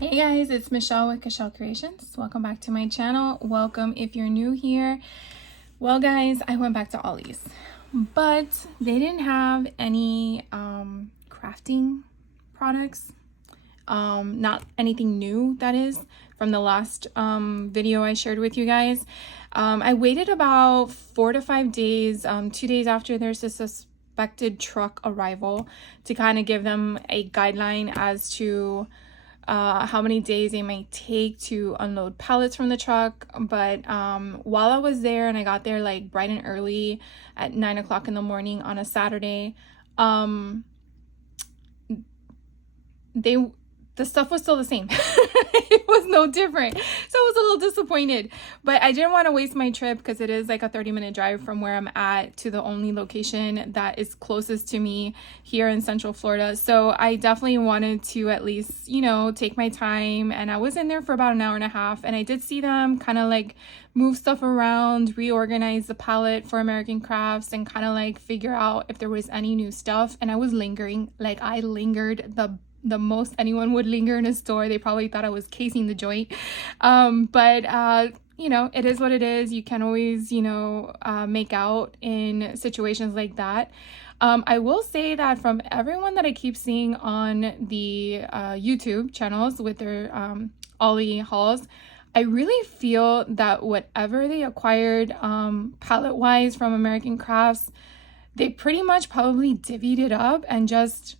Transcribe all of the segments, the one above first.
Hey guys, it's Michelle with Michelle Creations. Welcome back to my channel. Welcome if you're new here. Well guys, I went back to Ollie's, but they didn't have any crafting products. Not anything new, that is, from the last video I shared with you guys. I waited about 4 to 5 days, 2 days after there's a suspected truck arrival, to kind of give them a guideline as to how many days they might take to unload pallets from the truck. But while I was there, and I got there like bright and early at 9 o'clock in the morning on a Saturday, the stuff was still the same. It was no different. So I was a little disappointed, but I didn't want to waste my trip because it is like a 30-minute drive from where I'm at to the only location that is closest to me here in Central Florida. So I definitely wanted to at least, you know, take my time. And I was in there for about an hour and a half, and I did see them kind of like move stuff around, reorganize the palette for American Crafts, and kind of like figure out if there was any new stuff. And I was lingering, like I lingered the most anyone would linger in a store. They probably thought I was casing the joint. But you know, it is what it is. You can always, you know, make out in situations like that. I will say that from everyone that I keep seeing on the YouTube channels with their Ollie hauls, I really feel that whatever they acquired palette wise from American Crafts, they pretty much probably divvied it up and just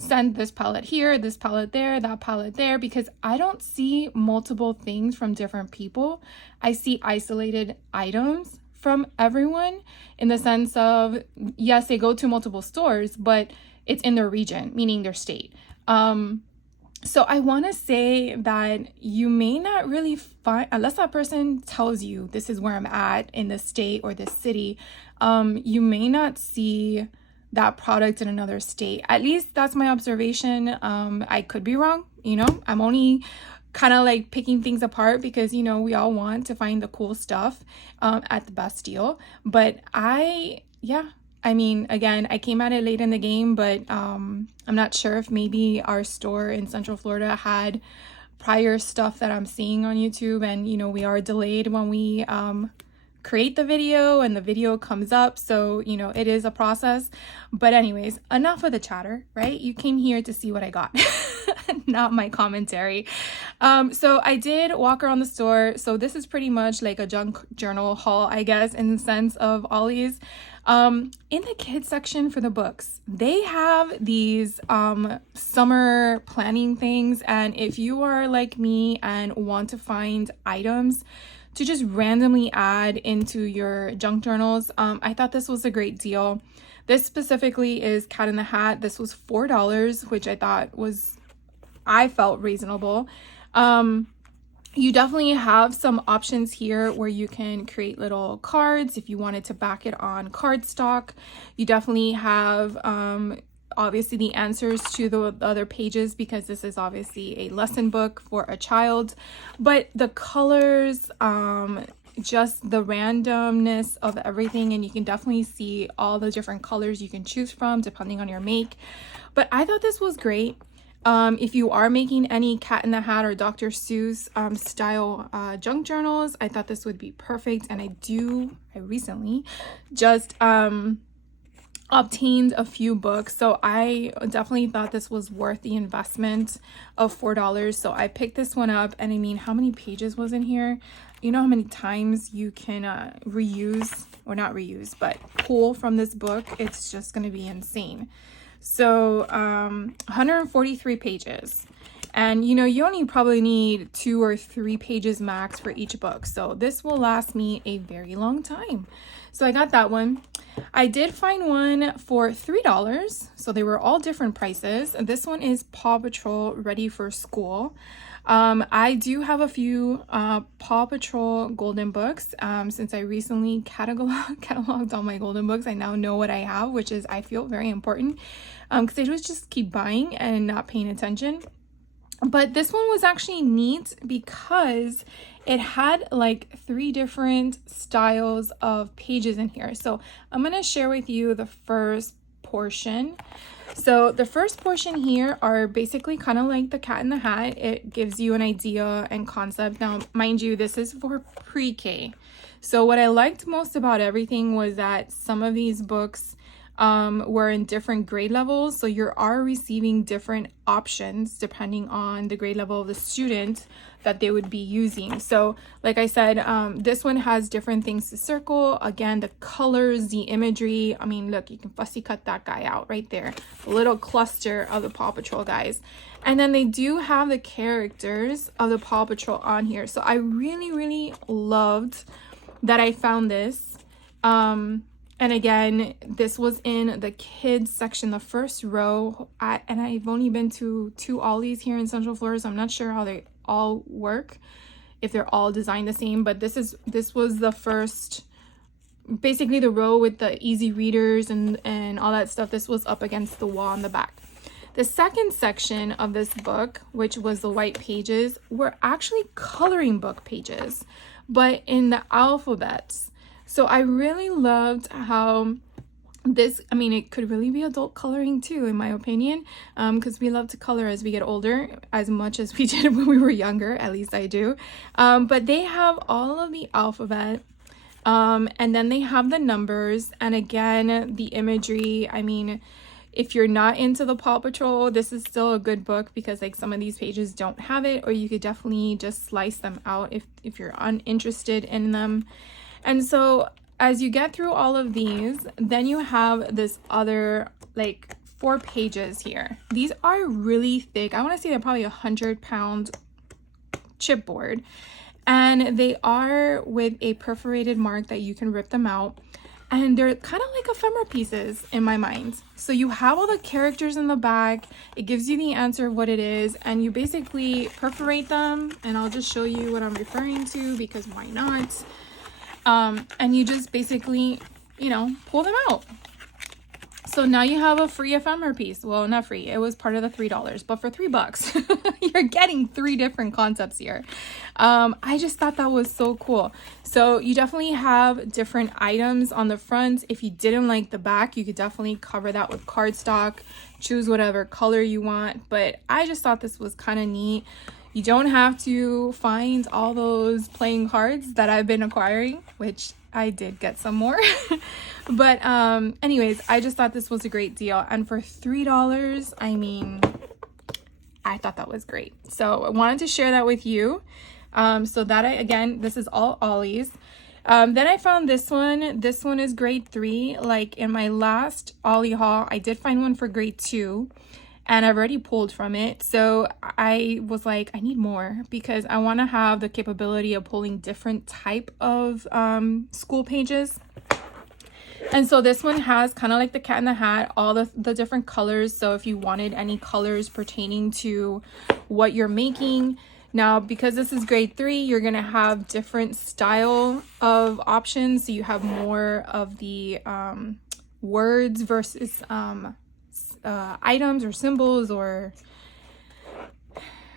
send this palette here, this palette there, that palette there, because I don't see multiple things from different people. I see isolated items from everyone, in the sense of, yes, they go to multiple stores, but it's in their region, meaning their state. So I want to say that you may not really find, unless that person tells you this is where I'm at in the state or this city, you may not see that product in another state. At least that's my observation. I could be wrong, you know. I'm only kind of like picking things apart because, you know, we all want to find the cool stuff at the best deal. But I mean, again, I came at it late in the game, but I'm not sure if maybe our store in Central Florida had prior stuff that I'm seeing on YouTube, and, you know, we are delayed when we create the video and the video comes up, so, you know, it is a process. But anyways, enough of the chatter, right? You came here to see what I got, not my commentary. So I did walk around the store. So this is pretty much like a junk journal haul, I guess, in the sense of Ollie's. In the kids section for the books, they have these summer planning things, and if you are like me and want to find items to just randomly add into your junk journals, I thought this was a great deal. This specifically is Cat in the Hat. This was $4, which I felt reasonable. You definitely have some options here where you can create little cards if you wanted to back it on cardstock. You definitely have obviously the answers to the other pages, because this is obviously a lesson book for a child. But the colors, just the randomness of everything, and you can definitely see all the different colors you can choose from depending on your make. But I thought this was great. If you are making any Cat in the Hat or Dr. Seuss style junk journals, I thought this would be perfect. And I recently just obtained a few books, so I definitely thought this was worth the investment of $4. So I picked this one up, and I mean, how many pages was in here? You know how many times you can reuse, or not reuse, but pull from this book? It's just going to be insane. So 143 pages, and you know, you only probably need 2 or 3 pages max for each book, so this will last me a very long time. So I got that one. I did find one for $3, so they were all different prices. This one is Paw Patrol Ready for School. I do have a few Paw Patrol golden books. Since I recently cataloged all my golden books, I now know what I have, which is, I feel, very important, because I would just keep buying and not paying attention. But this one was actually neat because it had like 3 different styles of pages in here. So I'm going to share with you the first portion. So the first portion here are basically kind of like the Cat in the Hat. It gives you an idea and concept. Now, mind you, this is for pre-K. So what I liked most about everything was that some of these books were in different grade levels. So you are receiving different options depending on the grade level of the student that they would be using. So like I said, this one has different things to circle. Again, the colors, the imagery. I mean, look, you can fussy cut that guy out right there. A little cluster of the Paw Patrol guys. And then they do have the characters of the Paw Patrol on here. So I really, really loved that I found this. And again, this was in the kids section, the first row. And I've only been to 2 Ollies here in Central Florida, so I'm not sure how they all work, if they're all designed the same. But this was the first, basically the row with the easy readers and all that stuff. This was up against the wall in the back. The second section of this book, which was the white pages, were actually coloring book pages, but in the alphabets. So I really loved how this, I mean, it could really be adult coloring too, in my opinion, because we love to color as we get older, as much as we did when we were younger, at least I do. But they have all of the alphabet, and then they have the numbers, and again, the imagery. I mean, if you're not into the Paw Patrol, this is still a good book because like some of these pages don't have it, or you could definitely just slice them out if you're uninterested in them. And so as you get through all of these, then you have this other like 4 pages here. These are really thick. I want to say they're probably 100-pound chipboard, and they are with a perforated mark that you can rip them out. And they're kind of like ephemera pieces in my mind. So you have all the characters in the back. It gives you the answer of what it is, and you basically perforate them. And I'll just show you what I'm referring to because why not? And you just basically, you know, pull them out. So now you have a free ephemera piece. Well, not free. It was part of the $3, but for $3, you're getting 3 different concepts here. I just thought that was so cool. So you definitely have different items on the front. If you didn't like the back, you could definitely cover that with cardstock. Choose whatever color you want. But I just thought this was kind of neat. You don't have to find all those playing cards that I've been acquiring, which I did get some more. But anyways, I just thought this was a great deal. And for $3, I mean, I thought that was great. So I wanted to share that with you. So that again, this is all Ollie's. Then I found this one. This one is grade 3. Like in my last Ollie haul, I did find one for grade 2. And I've already pulled from it. So I was like, I need more because I want to have the capability of pulling different type of school pages. And so this one has kind of like the Cat in the Hat, all the different colors. So if you wanted any colors pertaining to what you're making. Now, because this is grade 3, you're going to have different style of options. So you have more of the words versus items or symbols or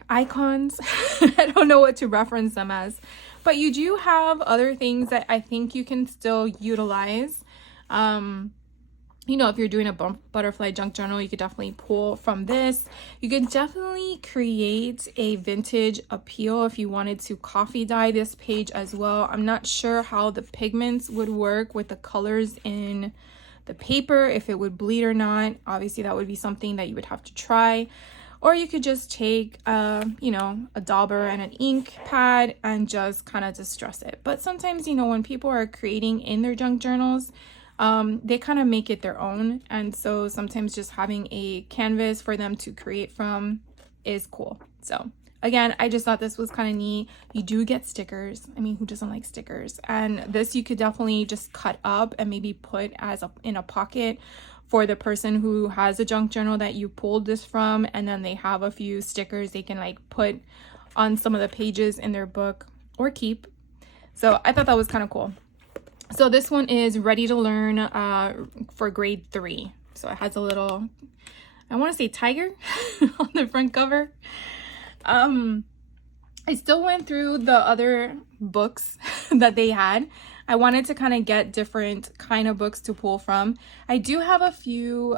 icons. I don't know what to reference them as, but you do have other things that I think you can still utilize. You know, if you're doing a butterfly junk journal, you could definitely pull from this. You could definitely create a vintage appeal if you wanted to coffee dye this page as well. I'm not sure how the pigments would work with the colors in the paper, if it would bleed or not. Obviously that would be something that you would have to try, or you could just take you know, a dauber and an ink pad and just kind of distress it. But sometimes, you know, when people are creating in their junk journals, they kind of make it their own, and so sometimes just having a canvas for them to create from is cool. So again, I just thought this was kind of neat. You do get stickers. I mean, who doesn't like stickers? And this you could definitely just cut up and maybe put as in a pocket for the person who has a junk journal that you pulled this from, and then they have a few stickers they can like put on some of the pages in their book or keep. So I thought that was kind of cool. So this one is Ready to Learn for grade 3. So it has a little, I want to say tiger on the front cover. I still went through the other books that they had. I wanted to kind of get different kind of books to pull from. I do have a few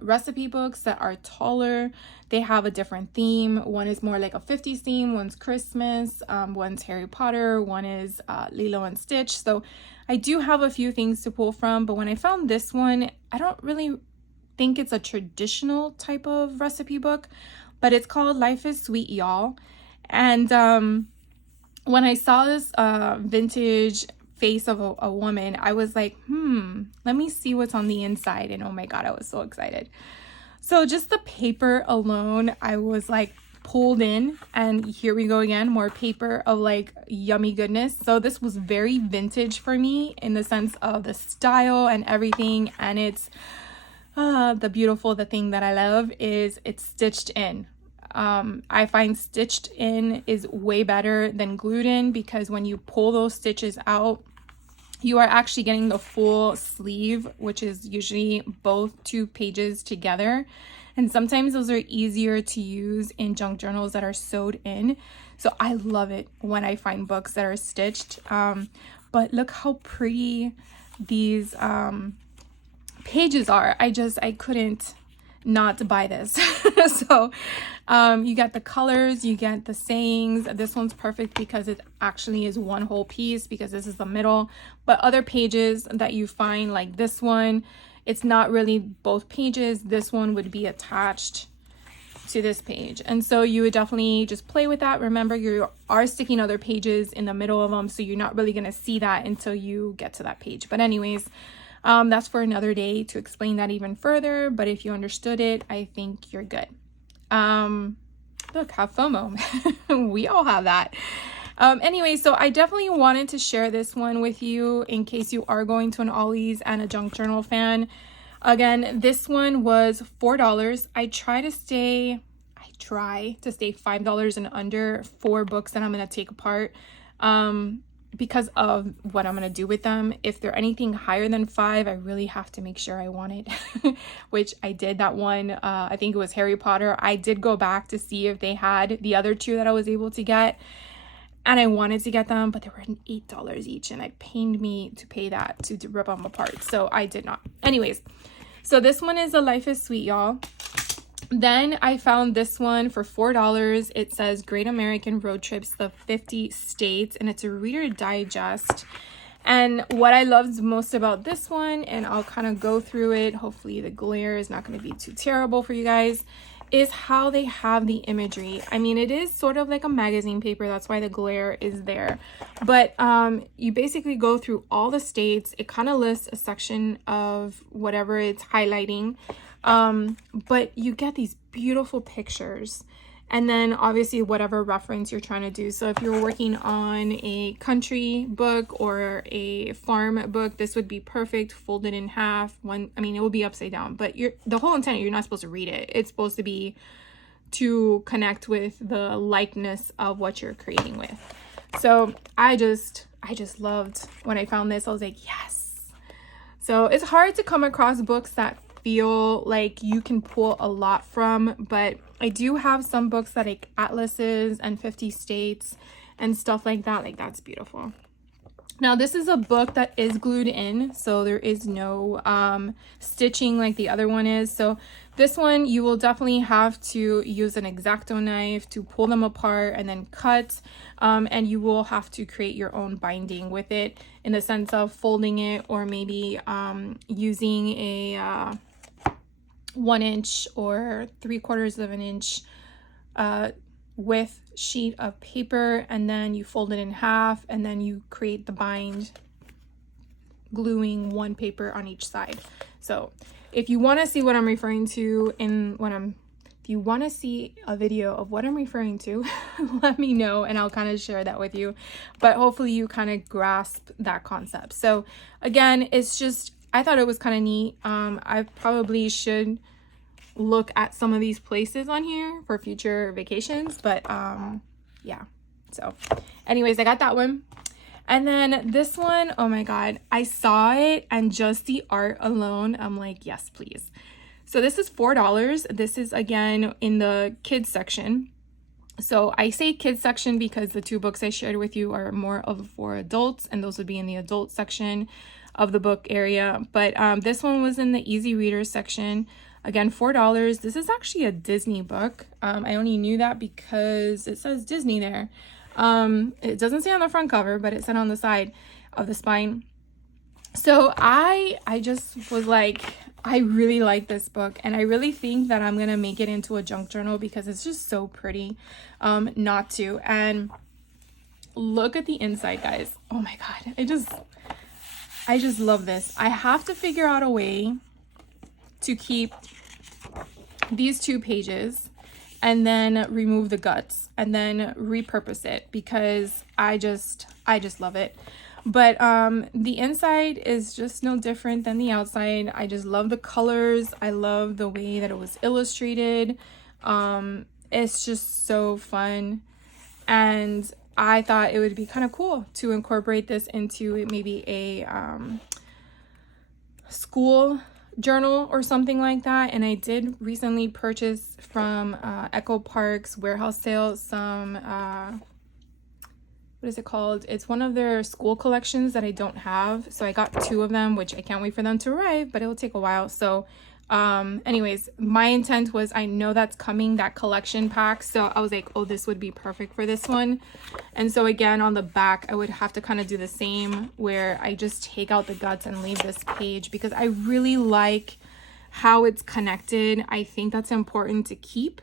recipe books that are taller. They have a different theme. One is more like a 50s theme, one's Christmas, one's Harry Potter, one is Lilo and Stitch. So I do have a few things to pull from, but when I found this one, I don't really think it's a traditional type of recipe book, but it's called Life is Sweet, Y'all. And when I saw this vintage face of a woman, I was like, let me see what's on the inside. And oh my God, I was so excited. So just the paper alone, I was like pulled in, and here we go again, more paper of like yummy goodness. So this was very vintage for me in the sense of the style and everything. And it's the thing that I love is it's stitched in. I find stitched in is way better than glued in, because when you pull those stitches out, you are actually getting the full sleeve, which is usually both 2 pages together. And sometimes those are easier to use in junk journals that are sewed in. So I love it when I find books that are stitched. But look how pretty these pages are. I couldn't not buy this. So you get the colors, you get the sayings. This one's perfect because it actually is one whole piece, because this is the middle. But other pages that you find, like this one, it's not really both pages. This one would be attached to this page, and so you would definitely just play with that. Remember, you are sticking other pages in the middle of them, so you're not really going to see that until you get to that page. But anyways, that's for another day to explain that even further. But if you understood it, I think you're good. Look, have FOMO. We all have that. Anyway, so I definitely wanted to share this one with you in case you are going to an Ollie's and a junk journal fan. Again, this one was $4. I try to stay $5 and under for books that I'm going to take apart. Because of what I'm going to do with them. If they're anything higher than 5, I really have to make sure I want it, which I did. That one, I think it was Harry Potter. I did go back to see if they had the other 2 that I was able to get, and I wanted to get them, but they were $8 each, and it pained me to pay that to rip them apart, so I did not. Anyways, so this one is a Life is Sweet, Y'all. Then I found this one for $4. It says Great American Road Trips, the 50 States, and it's a Reader Digest. And what I loved most about this one, and I'll kind of go through it, hopefully the glare is not going to be too terrible for you guys, is how they have the imagery. I mean, it is sort of like a magazine paper, that's why the glare is there. But you basically go through all the states. It kind of lists a section of whatever it's highlighting. But you get these beautiful pictures, and then obviously whatever reference you're trying to do. So if you're working on a country book or a farm book, this would be perfect, folded in half. It will be upside down, but the whole intent, you're not supposed to read it. It's supposed to be to connect with the likeness of what you're creating with. So I just loved when I found this. I was like, yes. So it's hard to come across books that feel like you can pull a lot from, but I do have some books that like atlases and 50 states and stuff like that. Like, that's beautiful. Now this is a book that is glued in, so there is no stitching like the other one is. So this one you will definitely have to use an X-Acto knife to pull them apart and then cut, and you will have to create your own binding with it in the sense of folding it, or maybe using a 1 inch or 3/4 of an inch width sheet of paper, and then you fold it in half, and then you create the bind, gluing one paper on each side. So if you want to see what I'm referring to if you want to see a video of what I'm referring to, let me know and I'll kind of share that with you. But hopefully you kind of grasp that concept. So again, it's just, I thought it was kind of neat. I probably should look at some of these places on here for future vacations, but yeah. So anyways, I got that one. And then this one, oh my God, I saw it and just the art alone, I'm like, yes, please. So this is $4. This is again in the kids section. So I say kids section because the two books I shared with you are more of for adults, and those would be in the adult section of the book area. But this one was in the easy reader section. Again, $4. This is actually a Disney book. I only knew that because it says Disney there. It doesn't say on the front cover, but it said on the side of the spine. So I just was like, I really like this book, and I really think that I'm gonna make it into a junk journal because it's just so pretty not to. And look at the inside, guys. Oh my god, I just love this. I have to figure out a way to keep these 2 pages and then remove the guts and then repurpose it because I just love it. But the inside is just no different than the outside. I just love the colors. I love the way that it was illustrated. It's just so fun. And I thought it would be kind of cool to incorporate this into maybe a school journal or something like that. And I did recently purchase from Echo Park's warehouse sale some what is it called? It's one of their school collections that I don't have. So I got 2 of them, which I can't wait for them to arrive, but it will take a while. So anyways, my intent was, I know that's coming, that collection pack. So I was like, oh, this would be perfect for this one. And so again, on the back, I would have to kind of do the same where I just take out the guts and leave this page because I really like how it's connected. I think that's important to keep.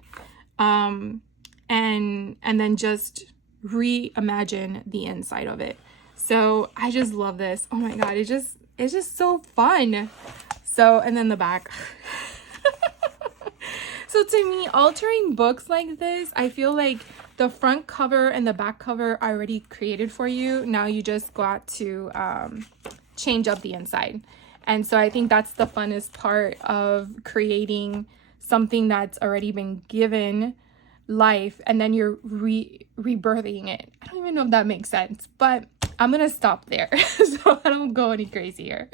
And then just reimagine the inside of it. So I just love this. Oh my god, it's just so fun. So, and then the back. So to me, altering books like this, I feel like the front cover and the back cover are already created for you. Now you just got to change up the inside. And so I think that's the funnest part of creating something that's already been given life, and then you're rebirthing it. I don't even know if that makes sense, but I'm gonna stop there so I don't go any crazier.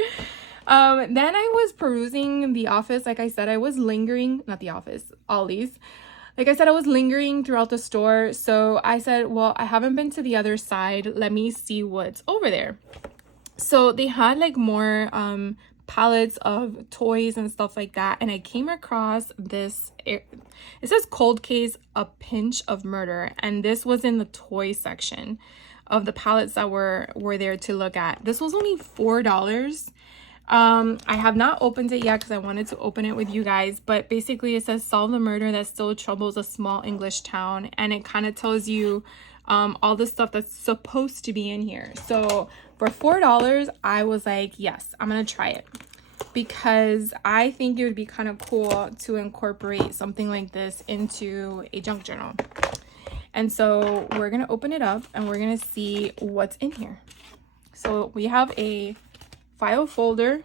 Then I was perusing The Office. Like I said, I was lingering, not The Office, Ollie's. Like I said, I was lingering throughout the store. So I said, well, I haven't been to the other side. Let me see what's over there. So they had like more palettes of toys and stuff like that, and I came across this, it says Cold Case, A Pinch of Murder, and this was in the toy section of the palettes that were there to look at. This was only $4. I have not opened it yet because I wanted to open it with you guys, but basically it says solve the murder that still troubles a small English town, and it kind of tells you all the stuff that's supposed to be in here. So for $4, I was like, yes, I'm gonna try it because I think it would be kind of cool to incorporate something like this into a junk journal. And so we're gonna open it up and we're gonna see what's in here. So we have a file folder.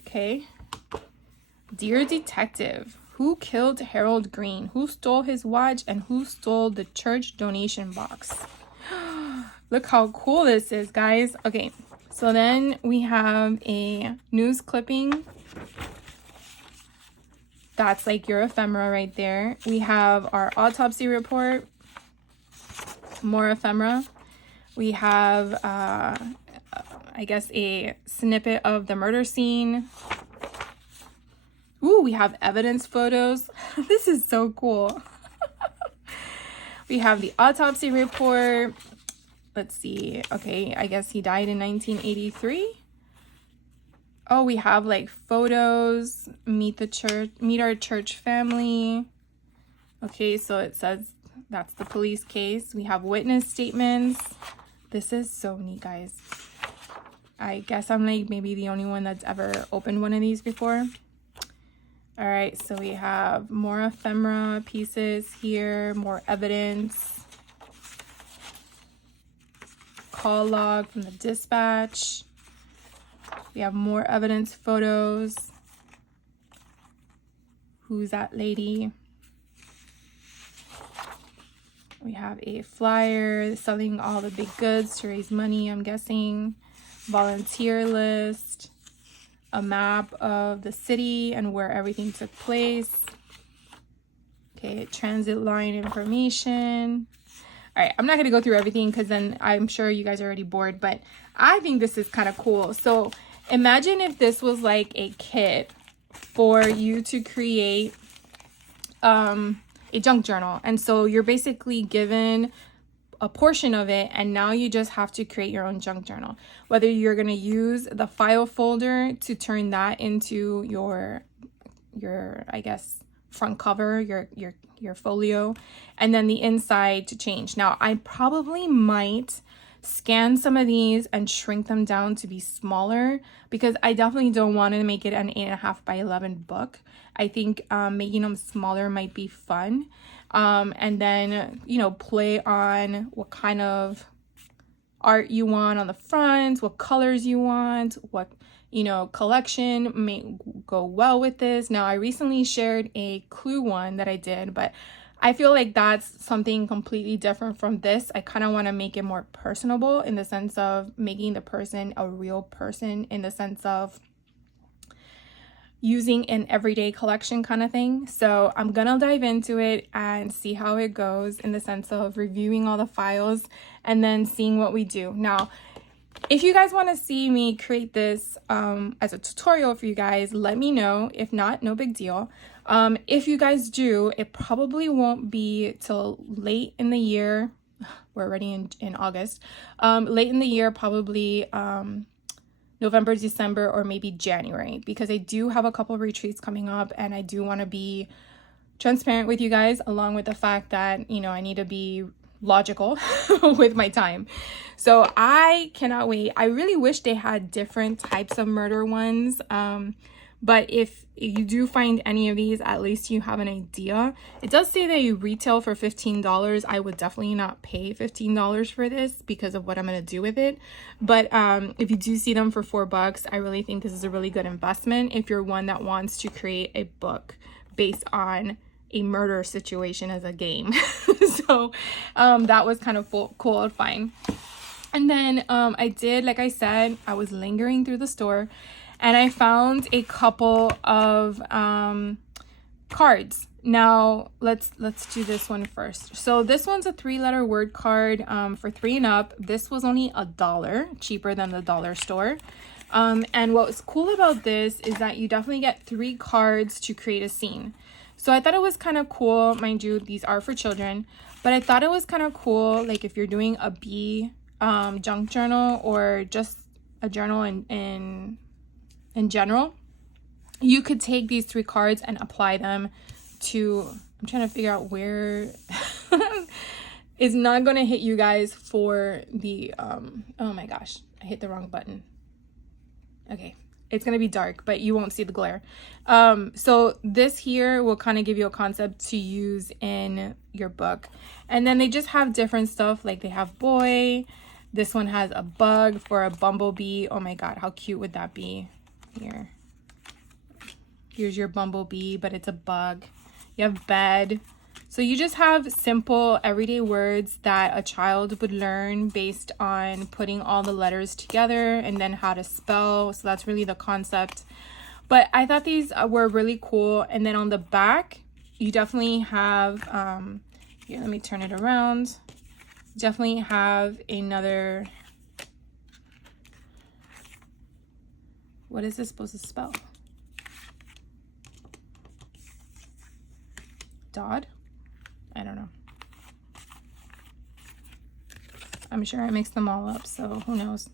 Okay. Dear Detective, who killed Harold Green? Who stole his watch? And who stole the church donation box? Look how cool this is, guys. Okay, so then we have a news clipping. That's like your ephemera right there. We have our autopsy report. More ephemera. We have, I guess, a snippet of the murder scene. Ooh, we have evidence photos. This is so cool. We have the autopsy report. Let's see. Okay, I guess he died in 1983. Oh, we have like photos. Meet our church family. Okay, so it says that's the police case. We have witness statements. This is so neat, guys. I guess I'm like maybe the only one that's ever opened one of these before. All right, so we have more ephemera pieces here, more evidence. Call log from the dispatch. We have more evidence photos. Who's that lady? We have a flyer selling all the big goods to raise money, I'm guessing. Volunteer list. A map of the city and where everything took place. Okay, transit line information. All right, I'm not going to go through everything because then I'm sure you guys are already bored, but I think this is kind of cool. So imagine if this was like a kit for you to create a junk journal. And so you're basically given a portion of it, and now you just have to create your own junk journal. Whether you're going to use the file folder to turn that into your I guess front cover, your folio, and then the inside to change. Now I probably might scan some of these and shrink them down to be smaller, because I definitely don't want to make it an 8.5 by 11 book. I think making them smaller might be fun. And then, you know, play on what kind of art you want on the front, what colors you want, what, you know, collection may go well with this. Now, I recently shared a clue one that I did, but I feel like that's something completely different from this. I kind of want to make it more personable, in the sense of making the person a real person, in the sense of using an everyday collection kind of thing. So I'm gonna dive into it and see how it goes, in the sense of reviewing all the files and then seeing what we do. Now, if you guys want to see me create this as a tutorial for you guys, let me know. If not, no big deal. If you guys do, it probably won't be till late in the year. We're already in August. Late in the year, probably November, December, or maybe January, because I do have a couple of retreats coming up, and I do want to be transparent with you guys, along with the fact that, you know, I need to be logical with my time. So I cannot wait. I really wish they had different types of murder ones. But if you do find any of these, at least you have an idea. It does say that you retail for $15. I would definitely not pay $15 for this because of what I'm going to do with it. But if you do see them for $4, I really think this is a really good investment if you're one that wants to create a book based on a murder situation as a game. So that was kind of cool and fine. And then I did, like I said, I was lingering through the store, and I found a couple of cards. Now let's do this one first. So this one's a 3-letter word card for 3 and up. This was only $1, cheaper than the dollar store. And what was cool about this is that you definitely get 3 cards to create a scene. So I thought it was kind of cool. Mind you, these are for children, but I thought it was kind of cool, like if you're doing a bee junk journal, or just a journal in general, you could take these 3 cards and apply them to, I'm trying to figure out where it's not going to hit you guys for the oh my gosh, I hit the wrong button. Okay, it's going to be dark, but you won't see the glare. So this here will kind of give you a concept to use in your book. And then they just have different stuff, like they have boy. This one has a bug for a bumblebee. Oh my god, how cute would that be? Here's your bumblebee, but it's a bug. You have bed. So you just have simple everyday words that a child would learn based on putting all the letters together, and then how to spell. So that's really the concept. But I thought these were really cool. And then on the back, you definitely have, here, let me turn it around. Definitely have another, what is this supposed to spell? Dodd? I don't know. I'm sure I mixed them all up, so who knows.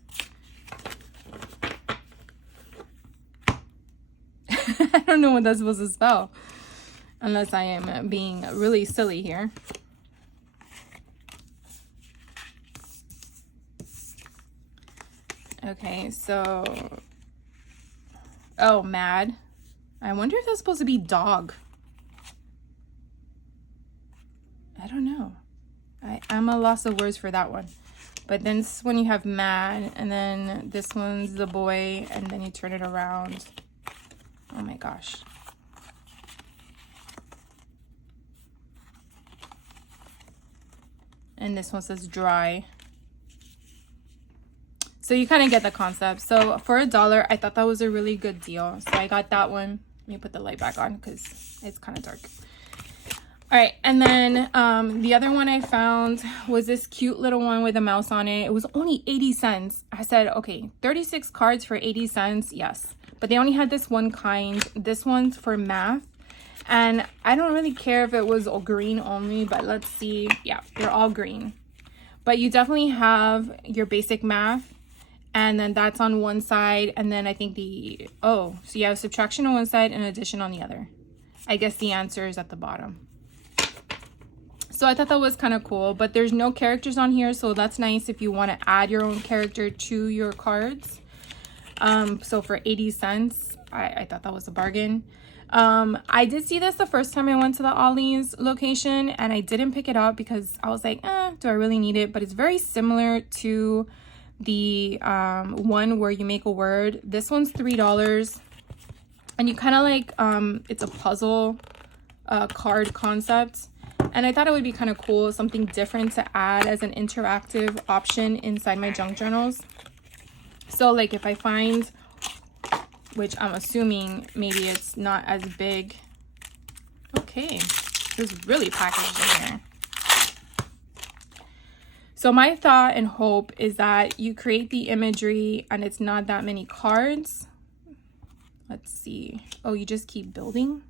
I don't know what that's supposed to spell, unless I am being really silly here. Okay, so, oh, mad. I wonder if that's supposed to be dog. I don't know. I'm a loss of words for that one. But then this is when you have mad, and then this one's the boy, and then you turn it around. Oh my gosh. And this one says dry. So you kind of get the concept. So for $1, I thought that was a really good deal. So I got that one. Let me put the light back on because it's kind of dark. All right, and then the other one I found was this cute little one with a mouse on it. It was only 80 cents. I said, okay, 36 cards for 80 cents, yes. But they only had this one kind. This one's for math. And I don't really care if it was green only, but let's see. Yeah, they're all green. But you definitely have your basic math. And then that's on one side. And then I think so you have subtraction on one side and addition on the other. I guess the answer is at the bottom. So I thought that was kind of cool, but there's no characters on here, so that's nice if you want to add your own character to your cards. So for 80 cents, I thought that was a bargain. I did see this the first time I went to the Ollie's location, and I didn't pick it up because I was like, do I really need it? But it's very similar to the one where you make a word. This one's $3, and you kind of like, it's a puzzle card concept. And I thought it would be kind of cool, something different to add as an interactive option inside my junk journals. So like if I find, which I'm assuming maybe it's not as big. Okay, there's really packaged in here. So my thought and hope is that you create the imagery and it's not that many cards. Let's see. Oh, you just keep building?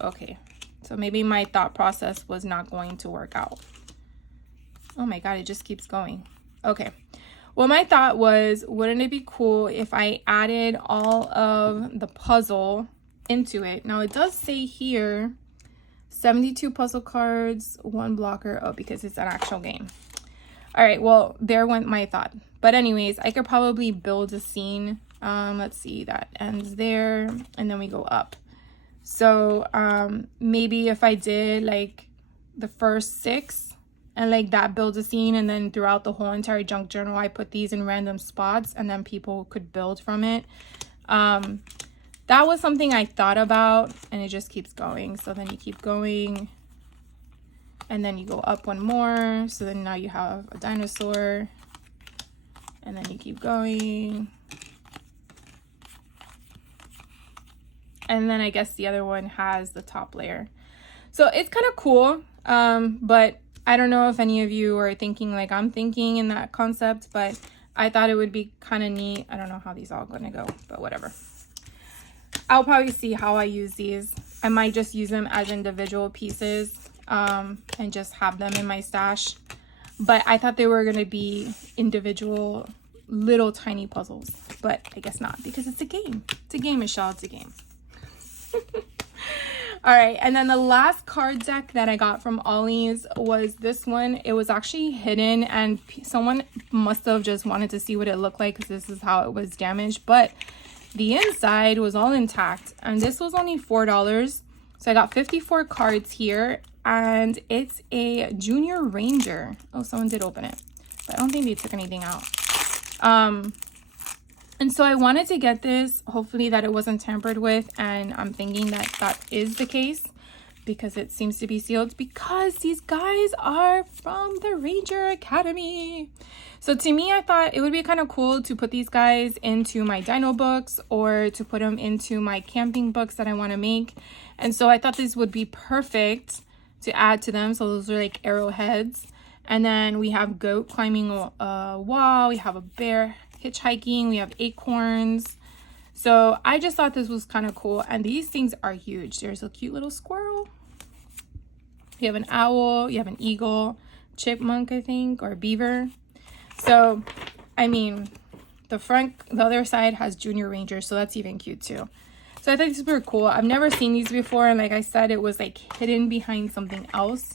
Okay. So maybe my thought process was not going to work out. Oh my God, it just keeps going. Okay. Well, my thought was, wouldn't it be cool if I added all of the puzzle into it? Now it does say here, 72 puzzle cards, 1 blocker. Oh, because it's an actual game. All right, well, there went my thought. But anyways, I could probably build a scene. Let's see, that ends there. And then we go up. So maybe if I did like the first 6 and like that builds a scene, and then throughout the whole entire junk journal I put these in random spots and then people could build from it. That was something I thought about, and it just keeps going. So then you keep going and then you go up one more, so then now you have a dinosaur, and then you keep going. And then I guess the other one has the top layer. So it's kind of cool. But I don't know if any of you are thinking like I'm thinking in that concept, but I thought it would be kind of neat. I don't know how these all going to go, but whatever. I'll probably see how I use these. I might just use them as individual pieces and just have them in my stash. But I thought they were going to be individual little tiny puzzles, but I guess not, because it's a game. It's a game, Michelle. It's a game. All right, and then the last card deck that I got from Ollie's was this one. It was actually hidden, and someone must have just wanted to see what it looked like because this is how it was damaged, but the inside was all intact, and this was only $4. So I got 54 cards here, and it's a Junior Ranger. Oh, someone did open it, but I don't think they took anything out. And so I wanted to get this, hopefully that it wasn't tampered with, and I'm thinking that that is the case because it seems to be sealed, because these guys are from the Ranger Academy. So to me, I thought it would be kind of cool to put these guys into my dino books or to put them into my camping books that I want to make. And so I thought this would be perfect to add to them. So those are like arrowheads. And then we have goat climbing a wall. We have a bear hitchhiking. We have acorns. So I just thought this was kind of cool. And these things are huge. There's a cute little squirrel. You have an owl. You have an eagle, chipmunk, I think, or beaver. So, I mean, the other side has Junior Ranger. So that's even cute too. So I think these were cool. I've never seen these before. And like I said, it was like hidden behind something else.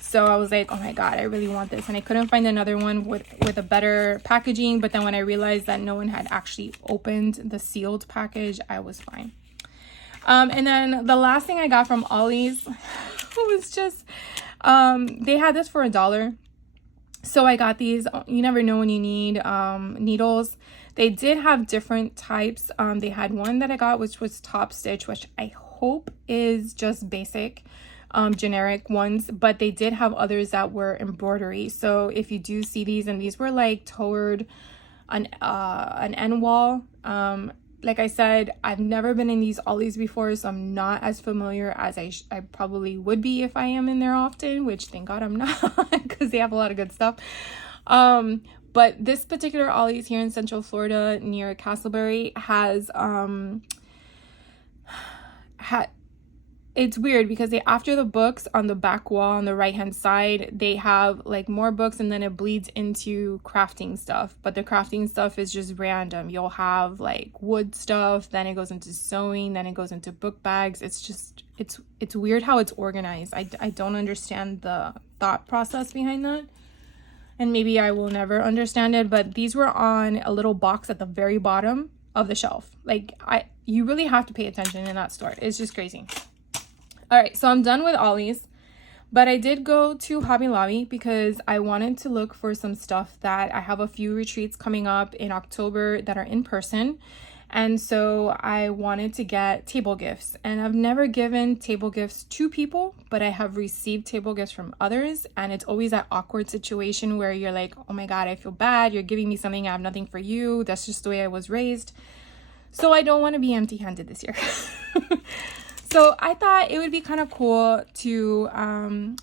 So I was like, oh my God, I really want this. And I couldn't find another one with a better packaging. But then when I realized that no one had actually opened the sealed package, I was fine. And then the last thing I got from Ollie's was just, they had this for $1. So I got these. You never know when you need needles. They did have different types. They had one that I got, which was top stitch, which I hope is just basic. Generic ones, but they did have others that were embroidery. So if you do see these, and these were like toward an end wall, like I said, I've never been in these Ollies before, so I'm not as familiar as I probably would be if I am in there often, which thank God I'm not, because they have a lot of good stuff. But this particular Ollie's here in Central Florida near Castleberry has it's weird because they, after the books on the back wall on the right hand side, they have like more books, and then it bleeds into crafting stuff, but the crafting stuff is just random. You'll have like wood stuff, then it goes into sewing, then it goes into book bags. It's just it's weird how it's organized. I don't understand the thought process behind that, and maybe I will never understand it. But these were on a little box at the very bottom of the shelf. Like, you really have to pay attention in that store. It's just crazy. All right, so I'm done with Ollie's, but I did go to Hobby Lobby because I wanted to look for some stuff that I have a few retreats coming up in October that are in person. And so I wanted to get table gifts, and I've never given table gifts to people, but I have received table gifts from others. And it's always that awkward situation where you're like, oh my God, I feel bad. You're giving me something. I have nothing for you. That's just the way I was raised. So I don't want to be empty-handed this year. So I thought it would be kind of cool to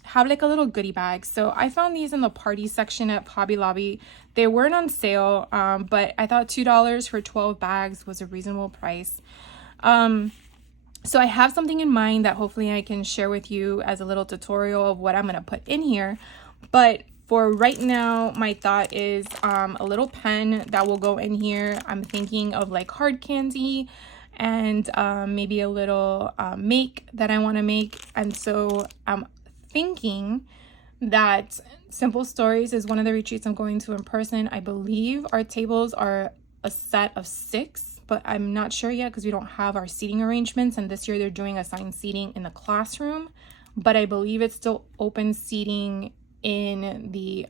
have like a little goodie bag. So I found these in the party section at Hobby Lobby. They weren't on sale, but I thought $2 for 12 bags was a reasonable price. So I have something in mind that hopefully I can share with you as a little tutorial of what I'm going to put in here. But for right now, my thought is a little pen that will go in here. I'm thinking of like hard candy, and maybe a little make that I want to make. And so I'm thinking that Simple Stories is one of the retreats I'm going to in person. I believe our tables are a set of 6, but I'm not sure yet because we don't have our seating arrangements, and this year they're doing assigned seating in the classroom, but I believe it's still open seating in the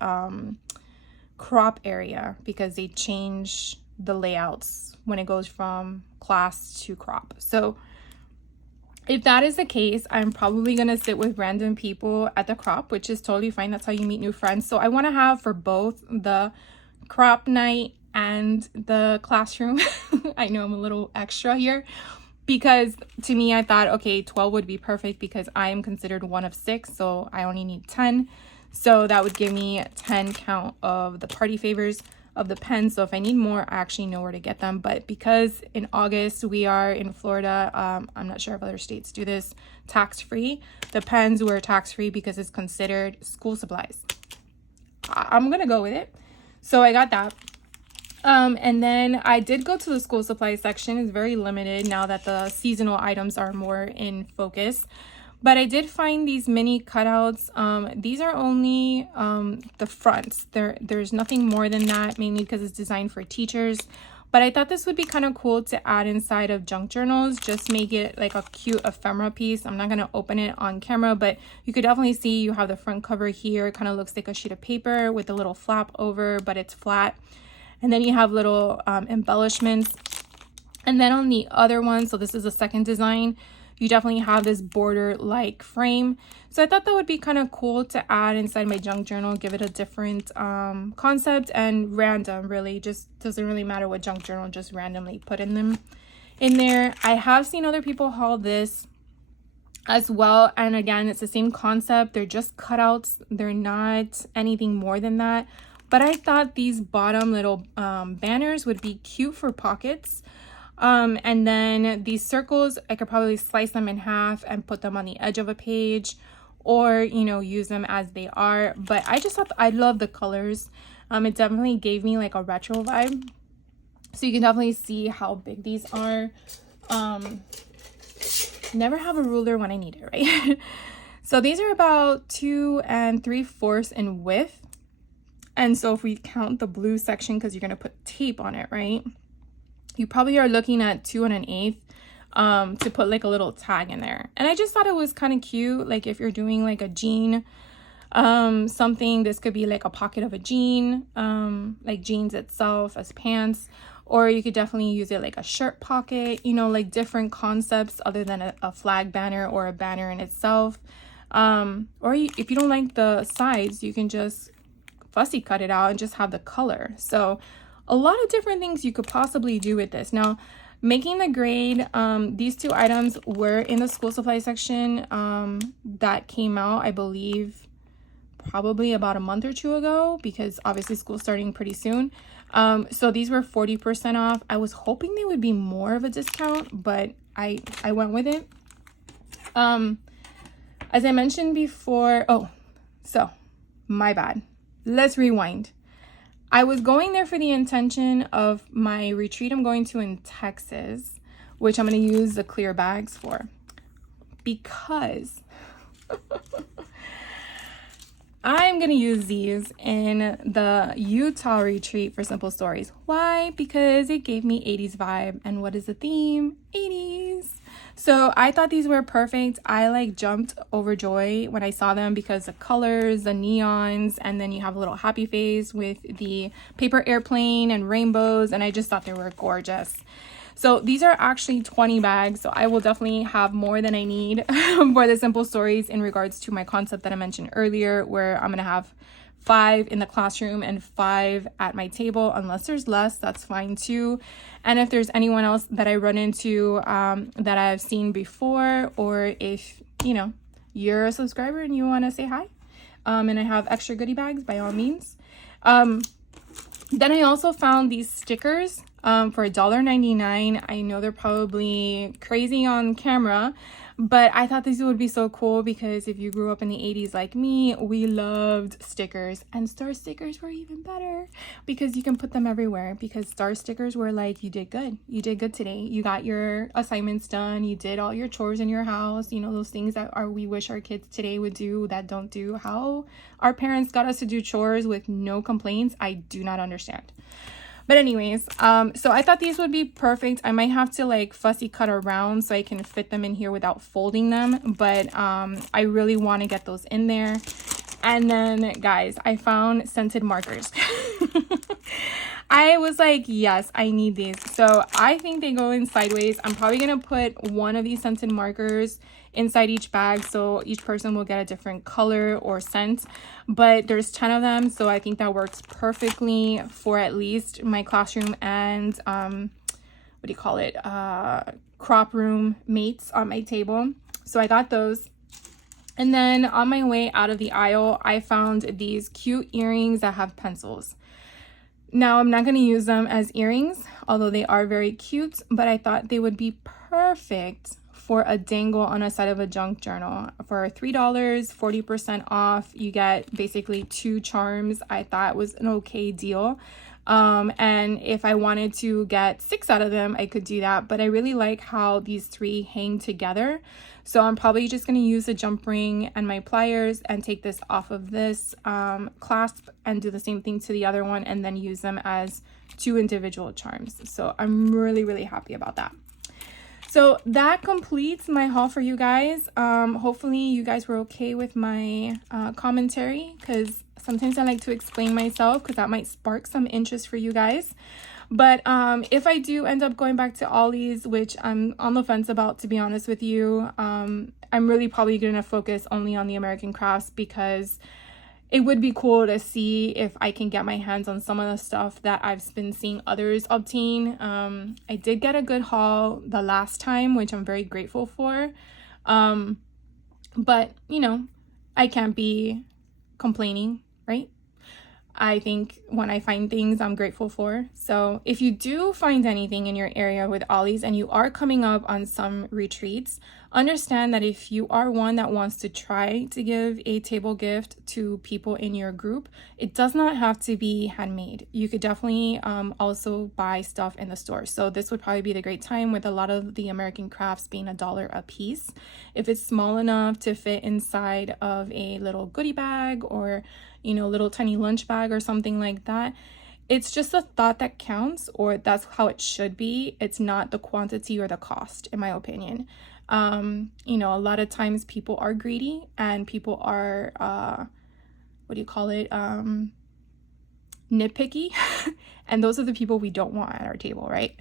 crop area because they change the layouts when it goes from class to crop. So if that is the case, I'm probably gonna sit with random people at the crop, which is totally fine. That's how you meet new friends. So I want to have for both the crop night and the classroom. I know I'm a little extra here because to me, I thought, okay, 12 would be perfect because I am considered one of 6, so I only need 10. So that would give me 10 count of the party favors of the pens. So if I need more, I actually know where to get them. But because in August we are in Florida, I'm not sure if other states do this, tax-free, the pens were tax-free because it's considered school supplies. I'm gonna go with it. So I got that. And then I did go to the school supply section. It's very limited now that the seasonal items are more in focus. But I did find these mini cutouts. These are only the fronts. There's nothing more than that, mainly because it's designed for teachers. But I thought this would be kind of cool to add inside of junk journals. Just make it like a cute ephemera piece. I'm not going to open it on camera, but you could definitely see you have the front cover here. It kind of looks like a sheet of paper with a little flap over, but it's flat. And then you have little embellishments. And then on the other one, so this is a second design, you definitely have this border-like frame. So I thought that would be kind of cool to add inside my junk journal, give it a different concept, and random, really. Just doesn't really matter what junk journal, just randomly put in there. I have seen other people haul this as well. And again, it's the same concept. They're just cutouts. They're not anything more than that. But I thought these bottom little banners would be cute for pockets. And then these circles, I could probably slice them in half and put them on the edge of a page, or, you know, use them as they are. But I just thought, I love the colors. It definitely gave me like a retro vibe. So you can definitely see how big these are. Never have a ruler when I need it, right? So these are about 2 3/4 in width. And so if we count the blue section, because you're going to put tape on it, right? You probably are looking at 2 1/8 to put like a little tag in there. And I just thought it was kind of cute. Like if you're doing like a jean, something, this could be like a pocket of a jean, like jeans itself as pants, or you could definitely use it like a shirt pocket, you know, like different concepts other than a flag banner or a banner in itself. Or if you don't like the sides, you can just fussy cut it out and just have the color. So a lot of different things you could possibly do with this. Now, Making the grade, these two items were in the school supply section that came out, I believe, probably about a month or two ago, because obviously school's starting pretty soon. So these were 40% off. I was hoping they would be more of a discount, but I went with it. As I mentioned before, so my bad. Let's rewind. I was going there for the intention of my retreat I'm going to in Texas, which I'm going to use the clear bags for, because I'm going to use these in the Utah retreat for Simple Stories. Why? Because it gave me 80s vibe. And what is the theme? 80s. So I thought these were perfect. I like jumped overjoy when I saw them because the colors, the neons, and then you have a little happy face with the paper airplane and rainbows. And I just thought they were gorgeous. So these are actually 20 bags, so I will definitely have more than I need for the Simple Stories in regards to my concept that I mentioned earlier, where I'm gonna have 5 in the classroom and 5 at my table. Unless there's less, that's fine too. And if there's anyone else that I run into that I've seen before, or if you're a subscriber and you want to say hi, and I have extra goodie bags, by all means. Then I also found these stickers for $1.99. I know they're probably crazy on camera, but I thought these would be so cool because if you grew up in the 80s like me, we loved stickers, and star stickers were even better because you can put them everywhere, because star stickers were like, you did good. You did good today. You got your assignments done. You did all your chores in your house. Those things that we wish our kids today would do that don't do. How our parents got us to do chores with no complaints, I do not understand. But anyways, so I thought these would be perfect. I might have to like fussy cut around so I can fit them in here without folding them. But I really want to get those in there. And then, guys, I found scented markers. I was like, yes, I need these. So I think they go in sideways. I'm probably going to put one of these scented markers inside each bag, so each person will get a different color or scent, but there's 10 of them, so I think that works perfectly for at least my classroom and crop room mates on my table. So I got those. And then on my way out of the aisle, I found these cute earrings that have pencils. Now, I'm not going to use them as earrings, although they are very cute, but I thought they would be perfect for a dangle on a side of a junk journal. For $3, 40% off, you get basically 2 charms. I thought it was an okay deal. And if I wanted to get 6 out of them, I could do that. But I really like how these 3 hang together. So I'm probably just going to use a jump ring and my pliers and take this off of this clasp and do the same thing to the other one, and then use them as 2 individual charms. So I'm really, really happy about that. So that completes my haul for you guys. Hopefully you guys were okay with my commentary, because sometimes I like to explain myself because that might spark some interest for you guys. But if I do end up going back to Ollie's, which I'm on the fence about, to be honest with you, I'm really probably going to focus only on the American crafts, because it would be cool to see if I can get my hands on some of the stuff that I've been seeing others obtain. I did get a good haul the last time, which I'm very grateful for. But, I can't be complaining, right? I think when I find things I'm grateful for. So if you do find anything in your area with Ollie's and you are coming up on some retreats, understand that if you are one that wants to try to give a table gift to people in your group, it does not have to be handmade. You could definitely also buy stuff in the store. So this would probably be the great time, with a lot of the American crafts being $1 a piece. If it's small enough to fit inside of a little goodie bag, or little tiny lunch bag or something like that, it's just the thought that counts, or that's how it should be. It's not the quantity or the cost, in my opinion. A lot of times people are greedy and people are nitpicky and those are the people we don't want at our table, right?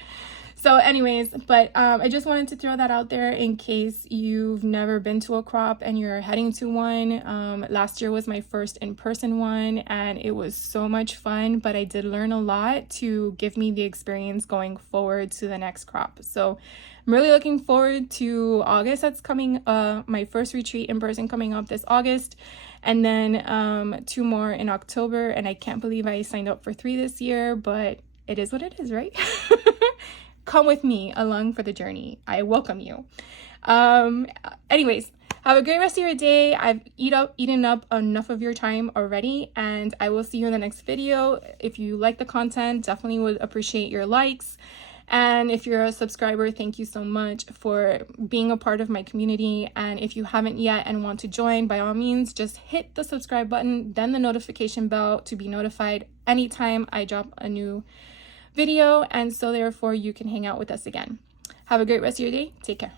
So anyways, but I just wanted to throw that out there in case you've never been to a crop and you're heading to one. Last year was my first in-person one and it was so much fun, but I did learn a lot to give me the experience going forward to the next crop. So I'm really looking forward to August. That's coming, my first retreat in person coming up this August, and then 2 more in October. And I can't believe I signed up for 3 this year, but it is what it is, right? Come with me along for the journey. I welcome you. Anyways, have a great rest of your day. I've eaten up enough of your time already, and I will see you in the next video. If you like the content, definitely would appreciate your likes. And if you're a subscriber, thank you so much for being a part of my community. And if you haven't yet and want to join, by all means, just hit the subscribe button, then the notification bell to be notified anytime I drop a new video. And so therefore you can hang out with us again. Have a great rest of your day. Take care.